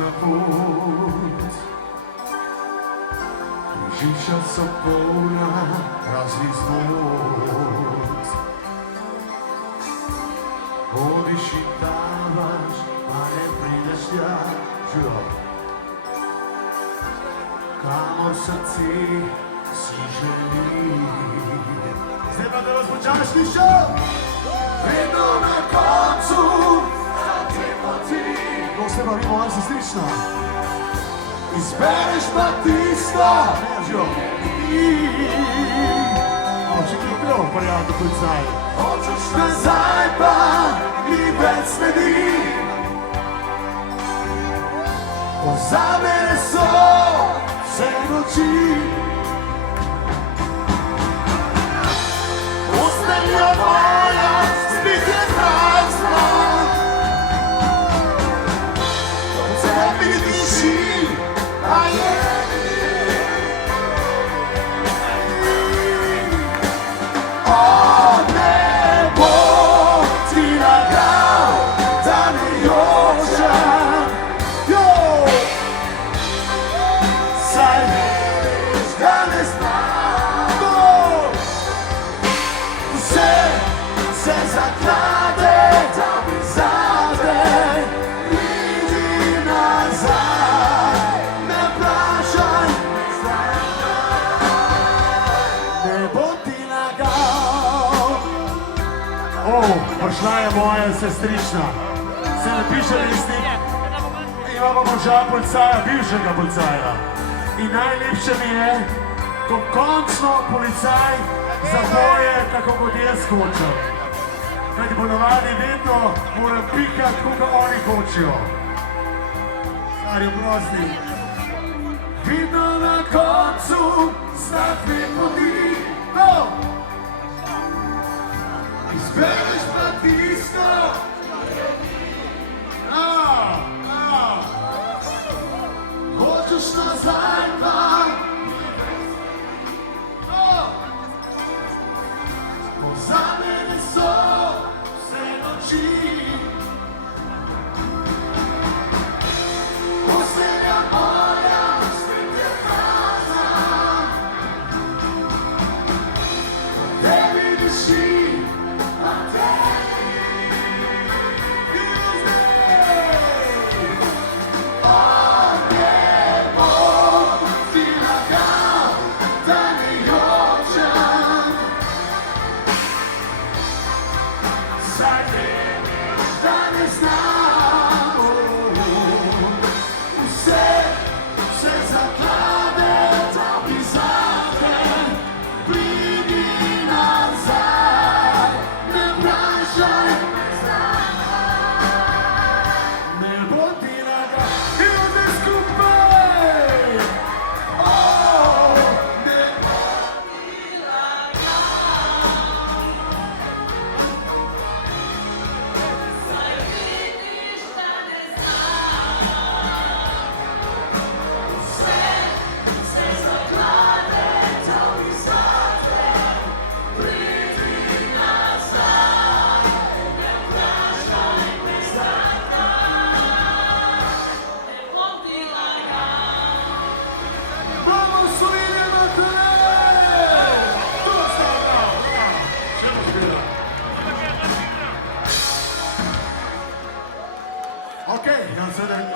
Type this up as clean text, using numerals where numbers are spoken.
na pot. Križišča so polna raznih zmot. Hodiš in tavaš, pa ne prideš tja. Kamor srce si želi. Zdaj pa da vas počasi slišal. Vedno na koncu te poti. To se pa vidimo, ali se strična. Izbereš pa tisto, če kljub prijatelj policaj. Hočeš nazaj pa ni več sledi. Pozabljene so vse noči. Postelja moja spet je prazna. V tebi diši, a je nebo ti lagal, da ne jočem. Saj veš, da ne znam. Vse se zaklade, da bi zate. Pridi nazaj, ne vprašaj, ne bo ti lagal. Prišla je moja sestrična. Se ne piše Resnik. Ima pa moža policaja, bivšega policaja. In najlepše mi je, ko končno policaj zapoje, kako kot jaz hočem. Kajti ponavadi vedno moram pikati, kako oni hočejo. Starjo, prosti. Vidno na koncu znak dve poti. Izbereš pa tisto. Hočeš nazaj pa. Pozabljene so vse noči. Postelja moja spet je prazna. V tebi diši, a tebi saj veš, da ne znam. Vse se zaklade, da bi zate. Pridi nazaj, ne vprašaj, ne bo ti lagal. In zdaj skupaj. Ne bo ti lagal. Okay, now so then,